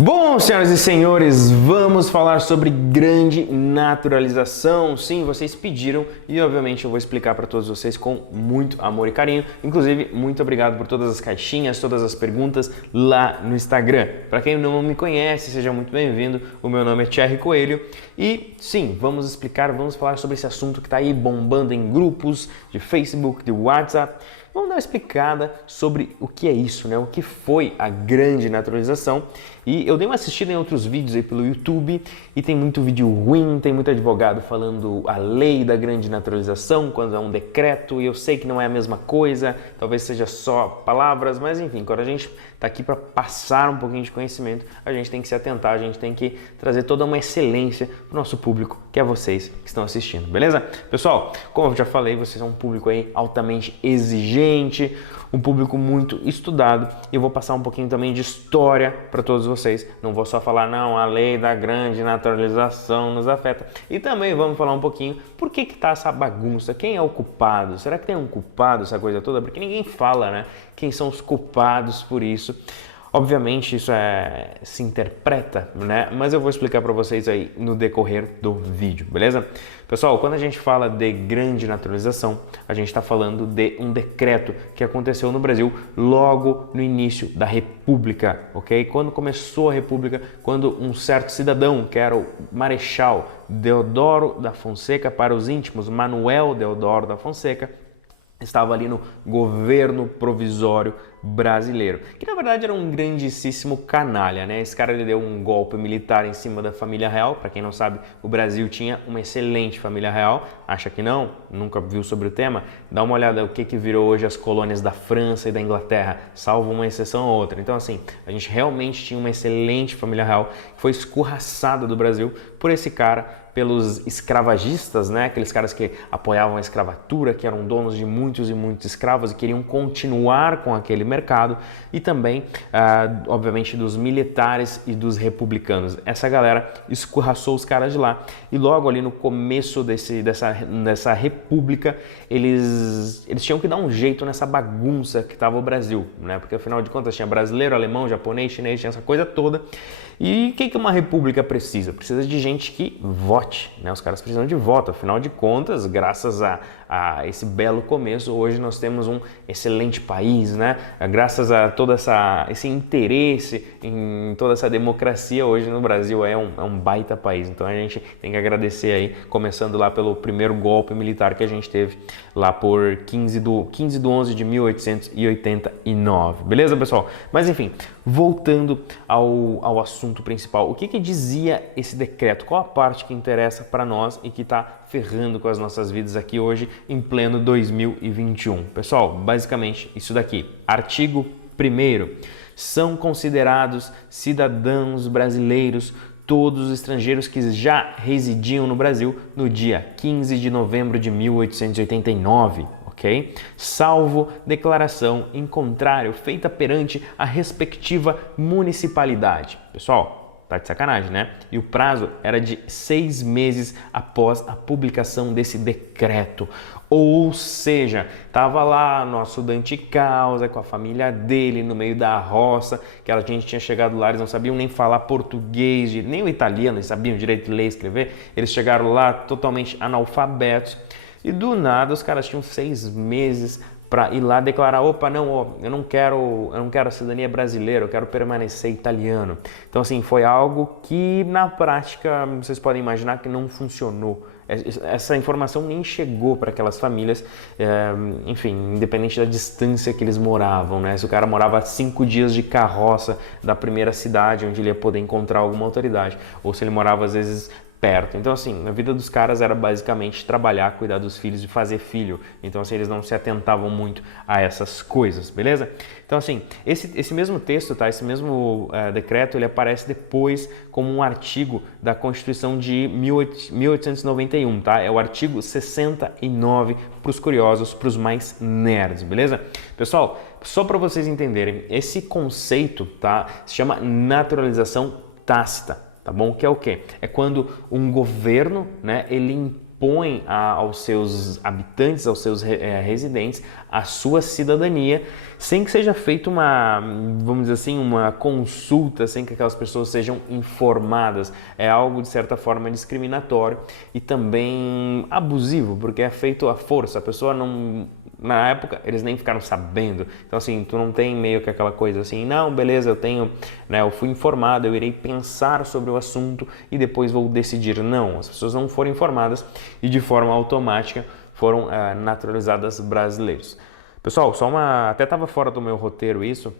Bom, senhoras e senhores, vamos falar sobre grande naturalização. Sim, vocês pediram e obviamente eu vou explicar para todos vocês com muito amor e carinho. Inclusive, muito obrigado por todas as caixinhas, todas as perguntas lá no Instagram. Para quem não me conhece, seja muito bem-vindo. O meu nome é Thierry Coelho e sim, vamos falar sobre esse assunto que está aí bombando em grupos de Facebook, de WhatsApp. Vamos dar uma explicada sobre o que é isso, né? O que foi a grande naturalização. E eu dei uma assistida em outros vídeos aí pelo YouTube e tem muito vídeo ruim, tem muito advogado falando a lei da grande naturalização quando é um decreto, e eu sei que não é a mesma coisa, talvez seja só palavras, mas enfim, quando a gente está aqui para passar um pouquinho de conhecimento, a gente tem que se atentar, a gente tem que trazer toda uma excelência para o nosso público, que é vocês que estão assistindo, beleza? Pessoal, como eu já falei, vocês são um público aí altamente exigente, um público muito estudado, e eu vou passar um pouquinho também de história para todos vocês. Não vou só falar, não, a lei da grande naturalização nos afeta. E também vamos falar um pouquinho por que tá essa bagunça, quem é o culpado? Será que tem um culpado, essa coisa toda? Porque ninguém fala, né? Quem são os culpados por isso? Obviamente isso se interpreta, né? Mas eu vou explicar para vocês aí no decorrer do vídeo, beleza? Pessoal, quando a gente fala de grande naturalização, a gente está falando de um decreto que aconteceu no Brasil logo no início da República, ok? Quando começou a República, quando um certo cidadão, que era o Marechal Deodoro da Fonseca, para os íntimos, Manuel Deodoro da Fonseca, estava ali no governo provisório brasileiro, que na verdade era um grandíssimo canalha, né? Esse cara ele deu um golpe militar em cima da família real. Para quem não sabe, o Brasil tinha uma excelente família real. Acha que não? Nunca viu sobre o tema? Dá uma olhada o que virou hoje as colônias da França e da Inglaterra, salvo uma exceção ou outra. Então assim, a gente realmente tinha uma excelente família real que foi escorraçada do Brasil por esse cara, pelos escravagistas, né? Aqueles caras que apoiavam a escravatura, que eram donos de muitos e muitos escravos e queriam continuar com aquele mercado, e também, obviamente, dos militares e dos republicanos. Essa galera escorraçou os caras de lá, e logo ali no começo dessa república, eles tinham que dar um jeito nessa bagunça que estava o Brasil, né? Porque afinal de contas tinha brasileiro, alemão, japonês, chinês, tinha essa coisa toda. E o que uma república precisa? Precisa de gente que vote, né? Os caras precisam de voto, afinal de contas, graças a esse belo começo, hoje nós temos um excelente país, né? Graças a todo esse interesse em toda essa democracia, hoje no Brasil é um baita país. Então a gente tem que agradecer aí, começando lá pelo primeiro golpe militar que a gente teve lá por 15 de 11 de 1889, beleza, pessoal? Mas enfim, voltando ao assunto principal, o que dizia esse decreto? Qual a parte que interessa para nós e que está ferrando com as nossas vidas aqui hoje em pleno 2021? Pessoal, basicamente isso daqui, artigo 1º, são considerados cidadãos brasileiros todos os estrangeiros que já residiam no Brasil no dia 15 de novembro de 1889. Okay? Salvo declaração em contrário feita perante a respectiva municipalidade. Pessoal, tá de sacanagem, né? E o prazo era de 6 meses após a publicação desse decreto. Ou seja, tava lá nosso Dante Causa com a família dele no meio da roça, que a gente tinha chegado lá, eles não sabiam nem falar português, nem o italiano, eles sabiam direito de ler e escrever. Eles chegaram lá totalmente analfabetos. E do nada os caras tinham 6 meses para ir lá declarar, opa, não, eu não quero a cidadania brasileira, eu quero permanecer italiano. Então assim, foi algo que na prática vocês podem imaginar que não funcionou. Essa informação nem chegou para aquelas famílias, enfim, independente da distância que eles moravam, né? Se o cara morava a 5 dias de carroça da primeira cidade onde ele ia poder encontrar alguma autoridade, ou se ele morava às vezes perto. Então assim, a vida dos caras era basicamente trabalhar, cuidar dos filhos e fazer filho. Então assim, eles não se atentavam muito a essas coisas, beleza? Então assim, esse mesmo texto, tá? Esse mesmo decreto, ele aparece depois como um artigo da Constituição de 1891, tá? É o artigo 69 para os curiosos, para os mais nerds, beleza? Pessoal, só para vocês entenderem, esse conceito, tá? Se chama naturalização tácita. Tá bom? Que é o quê? É quando um governo, né, ele impõe aos seus habitantes, aos seus residentes, a sua cidadania, sem que seja feita uma, vamos dizer assim, uma consulta, sem que aquelas pessoas sejam informadas. É algo, de certa forma, discriminatório e também abusivo, porque é feito à força. A pessoa não... Na época, eles nem ficaram sabendo. Então, assim, tu não tem meio que aquela coisa assim, não, beleza, eu tenho, né, eu fui informado, eu irei pensar sobre o assunto e depois vou decidir. Não, as pessoas não foram informadas e de forma automática foram naturalizadas brasileiros. Pessoal, até estava fora do meu roteiro isso,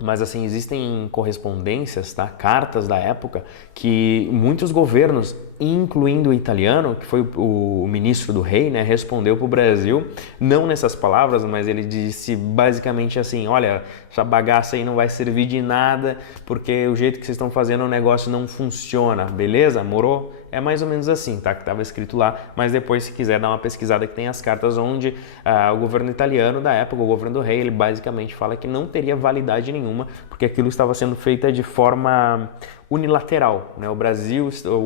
mas assim, existem correspondências, tá? Cartas da época que muitos governos, incluindo o italiano, que foi o ministro do rei, né, respondeu para o Brasil, não nessas palavras, mas ele disse basicamente assim, olha, essa bagaça aí não vai servir de nada, porque o jeito que vocês estão fazendo o negócio não funciona, beleza? Moro? É mais ou menos assim, tá? Que estava escrito lá, mas depois, se quiser dar uma pesquisada, que tem as cartas onde o governo italiano da época, o governo do rei, ele basicamente fala que não teria validade nenhuma, porque aquilo estava sendo feito de forma unilateral, né? O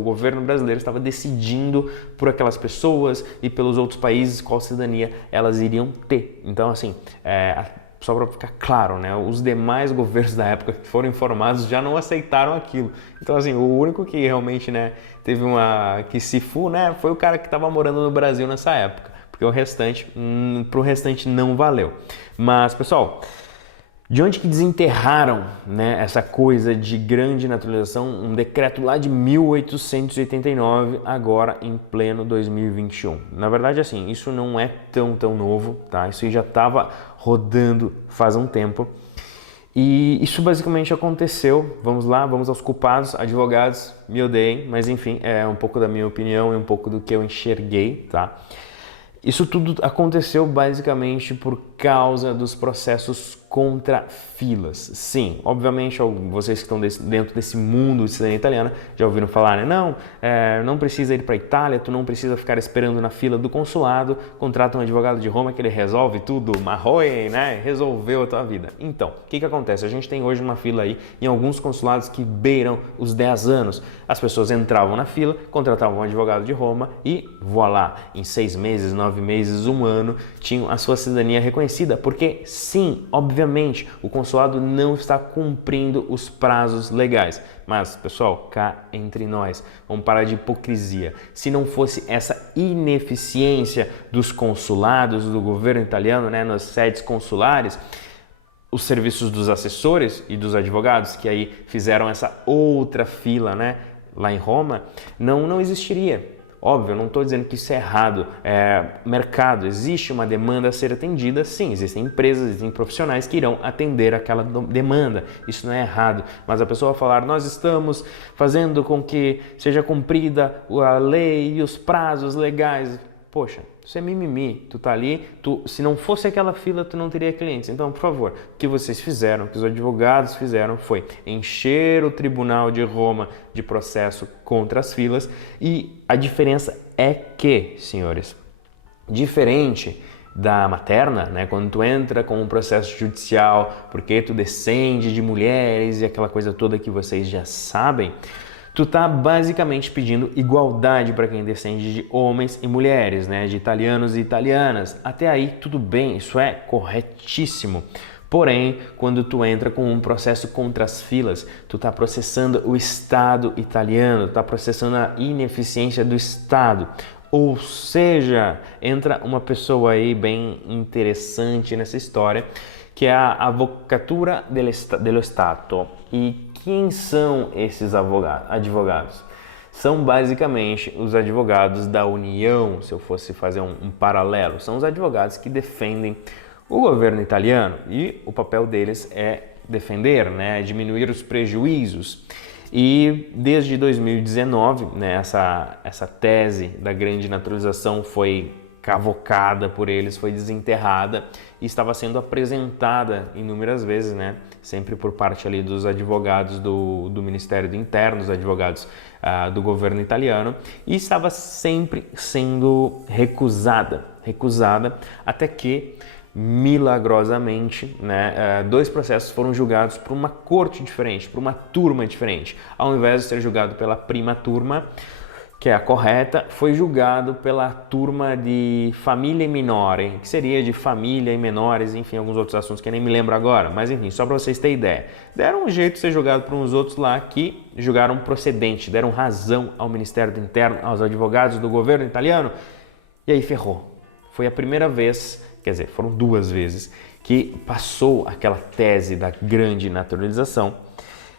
governo brasileiro estava decidindo por aquelas pessoas e pelos outros países qual cidadania elas iriam ter. Então, assim, só para ficar claro, né, os demais governos da época que foram informados já não aceitaram aquilo. Então, assim, o único que realmente, né, teve que se né, foi o cara que estava morando no Brasil nessa época, porque pro restante não valeu. Mas, pessoal, de onde que desenterraram, né, essa coisa de grande naturalização? Um decreto lá de 1889, agora em pleno 2021. Na verdade, assim, isso não é tão novo, tá? Isso já estava rodando faz um tempo. E isso basicamente aconteceu. Vamos lá, vamos aos culpados. Advogados, me odeiem, mas enfim, é um pouco da minha opinião e um pouco do que eu enxerguei, tá? Isso tudo aconteceu basicamente por causa dos processos contra filas. Sim, obviamente, vocês que estão dentro desse mundo de cidadania italiana já ouviram falar, né? Não precisa ir para a Itália, tu não precisa ficar esperando na fila do consulado, contrata um advogado de Roma que ele resolve tudo, marroi, né? Resolveu a tua vida. Então, o que acontece? A gente tem hoje uma fila aí em alguns consulados que beiram os 10 anos. As pessoas entravam na fila, contratavam um advogado de Roma e, voilá, em 6 meses, 9 meses, 1 ano, tinham a sua cidadania reconhecida, porque sim, obviamente, o consulado não está cumprindo os prazos legais. Mas, pessoal, cá entre nós, vamos parar de hipocrisia. Se não fosse essa ineficiência dos consulados, do governo italiano, né, nas sedes consulares, os serviços dos assessores e dos advogados, que aí fizeram essa outra fila, né, lá em Roma, não existiria. Óbvio, eu não estou dizendo que isso é errado. Mercado, existe uma demanda a ser atendida, sim, existem empresas, existem profissionais que irão atender aquela demanda. Isso não é errado. Mas a pessoa falar, nós estamos fazendo com que seja cumprida a lei e os prazos legais. Poxa, isso é mimimi, tu tá ali, se não fosse aquela fila, tu não teria clientes. Então, por favor, o que vocês fizeram, o que os advogados fizeram foi encher o Tribunal de Roma de processo contra as filas, e a diferença é que, senhores, diferente da materna, né, quando tu entra com um processo judicial, porque tu descende de mulheres e aquela coisa toda que vocês já sabem, tu tá basicamente pedindo igualdade para quem descende de homens e mulheres, né? De italianos e italianas. Até aí tudo bem, isso é corretíssimo. Porém, quando tu entra com um processo contra as filas, tu tá processando o Estado italiano, tu tá processando a ineficiência do Estado. Ou seja, entra uma pessoa aí bem interessante nessa história, que é a Avvocatura dello Stato. E quem são esses advogados? São basicamente os advogados da União, se eu fosse fazer um paralelo. São os advogados que defendem o governo italiano, e o papel deles é defender, né, diminuir os prejuízos. E desde 2019, né, essa tese da grande naturalização foi cavocada por eles, foi desenterrada e estava sendo apresentada inúmeras vezes, né, sempre por parte ali dos advogados do Ministério do Interno, dos advogados do governo italiano, e estava sempre sendo recusada, até que milagrosamente, né, 2 processos foram julgados por uma corte diferente, por uma turma diferente. Ao invés de ser julgado pela prima turma, que é a correta, foi julgado pela turma de família minore, que seria de família e menores, enfim, alguns outros assuntos que eu nem me lembro agora, mas enfim, só para vocês terem ideia. Deram um jeito de ser julgado por uns outros lá que julgaram procedente, deram razão ao Ministério do Interno, aos advogados do governo italiano, e aí ferrou. Foi a primeira vez, quer dizer, foram 2 vezes, que passou aquela tese da grande naturalização.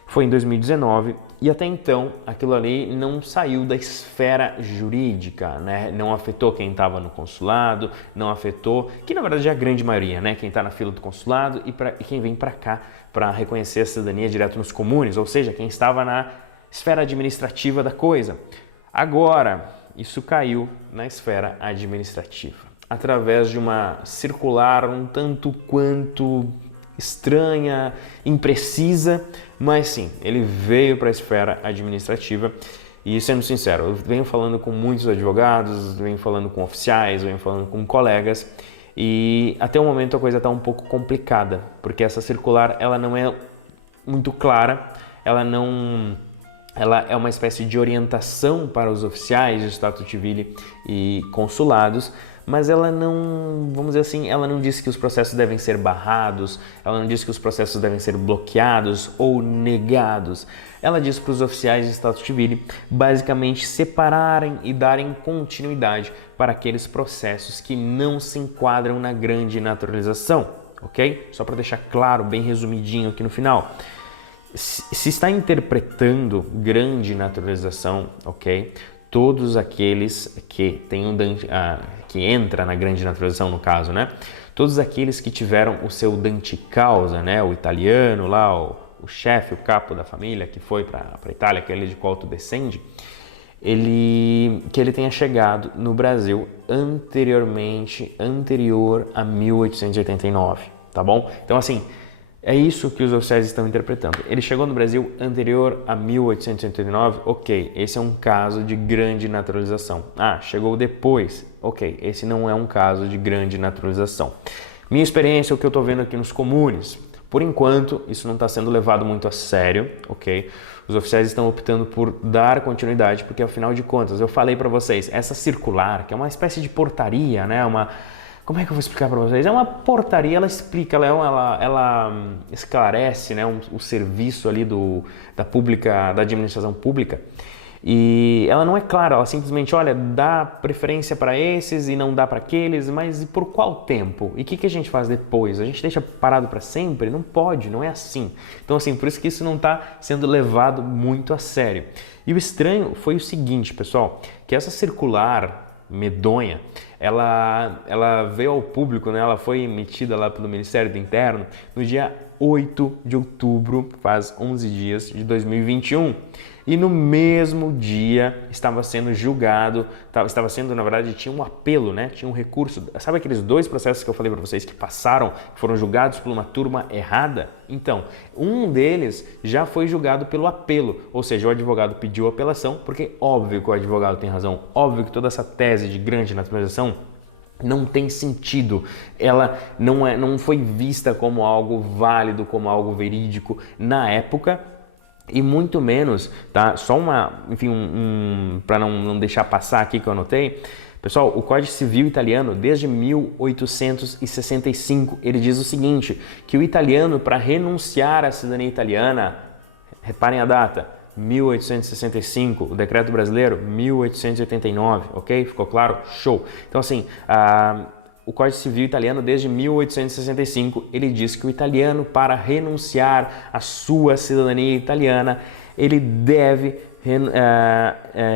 Foi em 2019 e até então aquilo ali não saiu da esfera jurídica, né? Não afetou quem estava no consulado, não afetou, que na verdade é a grande maioria, né? Quem está na fila do consulado e quem vem para cá para reconhecer a cidadania direto nos comunes, ou seja, quem estava na esfera administrativa da coisa. Agora, isso caiu na esfera administrativa, através de uma circular um tanto quanto estranha, imprecisa, mas sim, ele veio para a esfera administrativa e, sendo sincero, eu venho falando com muitos advogados, venho falando com oficiais, venho falando com colegas e até o momento a coisa está um pouco complicada, porque essa circular ela não é muito clara, ela é uma espécie de orientação para os oficiais de Stato Civile e consulados, mas ela não, vamos dizer assim, ela não diz que os processos devem ser barrados, ela não diz que os processos devem ser bloqueados ou negados. Ela diz para os oficiais de Stato Civile basicamente separarem e darem continuidade para aqueles processos que não se enquadram na grande naturalização, ok? Só para deixar claro, bem resumidinho aqui no final. Se está interpretando grande naturalização, ok? Todos aqueles que que entra na grande naturalização no caso, né? Todos aqueles que tiveram o seu dante causa, né? O italiano lá, o chefe, o capo da família que foi para a Itália, aquele de qual tu descende, que ele tenha chegado no Brasil anterior a 1889, tá bom? Então assim, é isso que os oficiais estão interpretando. Ele chegou no Brasil anterior a 1889, ok, esse é um caso de grande naturalização. Ah, chegou depois, ok, esse não é um caso de grande naturalização. Minha experiência, o que eu estou vendo aqui nos comunes, por enquanto, isso não está sendo levado muito a sério, ok? Os oficiais estão optando por dar continuidade, porque afinal de contas, eu falei para vocês, essa circular, que é uma espécie de portaria, né? Como é que eu vou explicar para vocês? É uma portaria, ela explica, ela esclarece, né, o serviço ali da administração pública e ela não é clara, ela simplesmente, olha, dá preferência para esses e não dá para aqueles, mas por qual tempo? E o que a gente faz depois? A gente deixa parado para sempre? Não pode, não é assim. Então assim, por isso que isso não está sendo levado muito a sério. E o estranho foi o seguinte, pessoal, que essa circular medonha, ela veio ao público, né? Ela foi emitida lá pelo Ministério do Interno no dia 8 de outubro, faz 11 dias de 2021. E no mesmo dia estava sendo julgado, na verdade, tinha um apelo, né? Tinha um recurso. Sabe aqueles 2 processos que eu falei para vocês que passaram, que foram julgados por uma turma errada? Então, um deles já foi julgado pelo apelo, ou seja, o advogado pediu apelação, porque óbvio que o advogado tem razão, óbvio que toda essa tese de grande naturalização não tem sentido, ela não foi vista como algo válido, como algo verídico na época, e muito menos, tá? Só para não deixar passar aqui que eu anotei, pessoal, o Código Civil italiano, desde 1865, ele diz o seguinte, que o italiano, para renunciar à cidadania italiana, reparem a data, 1865, o decreto brasileiro, 1889, ok? Ficou claro? Show! Então assim, o Código Civil italiano, desde 1865, ele diz que o italiano, para renunciar à sua cidadania italiana, ele deve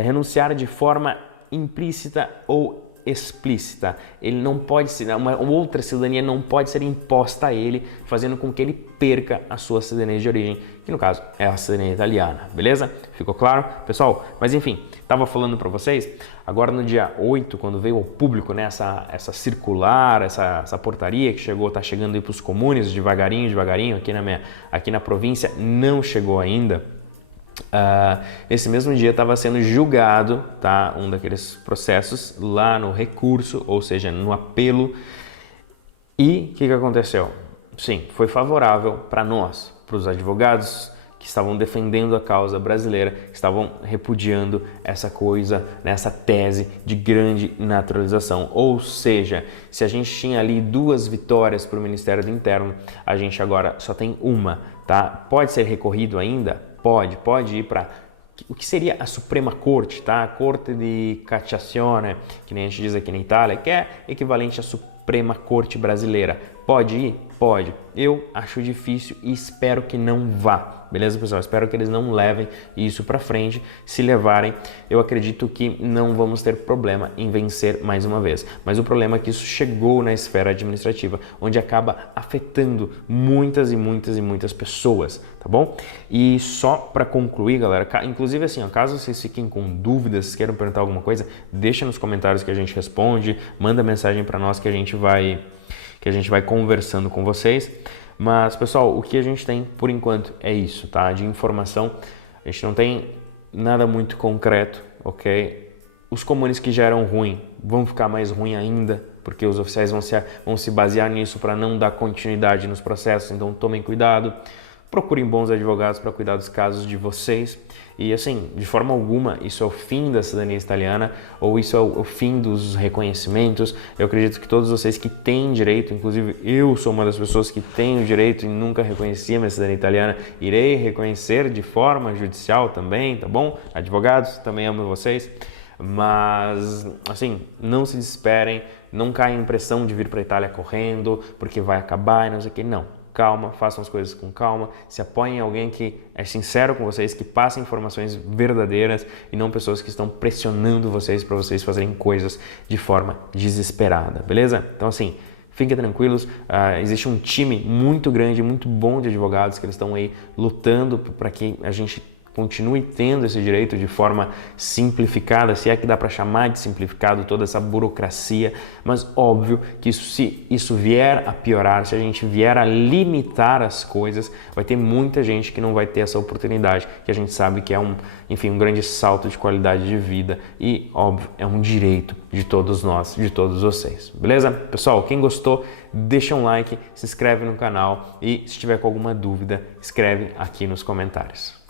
renunciar de forma implícita ou explícita. Ele não pode ser, uma outra cidadania não pode ser imposta a ele, fazendo com que ele perca a sua cidadania de origem, que no caso é a cidadania italiana, beleza? Ficou claro, pessoal? Mas enfim, estava falando para vocês, agora no dia 8, quando veio ao público, né, essa circular, essa portaria que está chegando aí para os comunes, devagarinho, aqui na província, não chegou ainda. Esse mesmo dia estava sendo julgado, tá, um daqueles processos lá no recurso, ou seja, no apelo. E o que aconteceu? Sim, foi favorável para nós, para os advogados que estavam defendendo a causa brasileira, estavam repudiando essa coisa, nessa tese de grande naturalização. Ou seja, se a gente tinha ali 2 vitórias para o Ministério do Interno, a gente agora só tem uma, tá? Pode ser recorrido ainda? Pode ir para o que seria a Suprema Corte, tá? A Corte di Cassazione, que nem a gente diz aqui na Itália, que é equivalente à Suprema Corte brasileira. Pode ir? Pode. Eu acho difícil e espero que não vá. Beleza, pessoal? Espero que eles não levem isso para frente. Se levarem, eu acredito que não vamos ter problema em vencer mais uma vez. Mas o problema é que isso chegou na esfera administrativa, onde acaba afetando muitas pessoas, tá bom? E só para concluir, galera, inclusive assim, ó, caso vocês fiquem com dúvidas, queiram perguntar alguma coisa, deixa nos comentários que a gente responde, manda mensagem para nós que a gente vai conversando com vocês. Mas, pessoal, o que a gente tem por enquanto é isso, tá? De informação, a gente não tem nada muito concreto, ok? Os comunes que já eram ruins vão ficar mais ruins ainda, porque os oficiais vão se basear nisso para não dar continuidade nos processos, então tomem cuidado. Procurem bons advogados para cuidar dos casos de vocês. E assim, de forma alguma, isso é o fim da cidadania italiana ou isso é o fim dos reconhecimentos. Eu acredito que todos vocês que têm direito, inclusive eu sou uma das pessoas que tenho direito e nunca reconheci a minha cidadania italiana, irei reconhecer de forma judicial também, tá bom? Advogados, também amo vocês. Mas, assim, não se desesperem, não caiam em pressão de vir para a Itália correndo, porque vai acabar e não sei o que, não. Calma, façam as coisas com calma, se apoiem em alguém que é sincero com vocês, que passa informações verdadeiras e não pessoas que estão pressionando vocês para vocês fazerem coisas de forma desesperada, beleza? Então assim, fiquem tranquilos, existe um time muito grande, muito bom de advogados que eles estão aí lutando para que a gente continue tendo esse direito de forma simplificada, se é que dá para chamar de simplificado toda essa burocracia, mas óbvio que se isso vier a piorar, se a gente vier a limitar as coisas, vai ter muita gente que não vai ter essa oportunidade, que a gente sabe que é um grande salto de qualidade de vida e, óbvio, é um direito de todos nós, de todos vocês, beleza? Pessoal, quem gostou, deixa um like, se inscreve no canal e se tiver com alguma dúvida, escreve aqui nos comentários.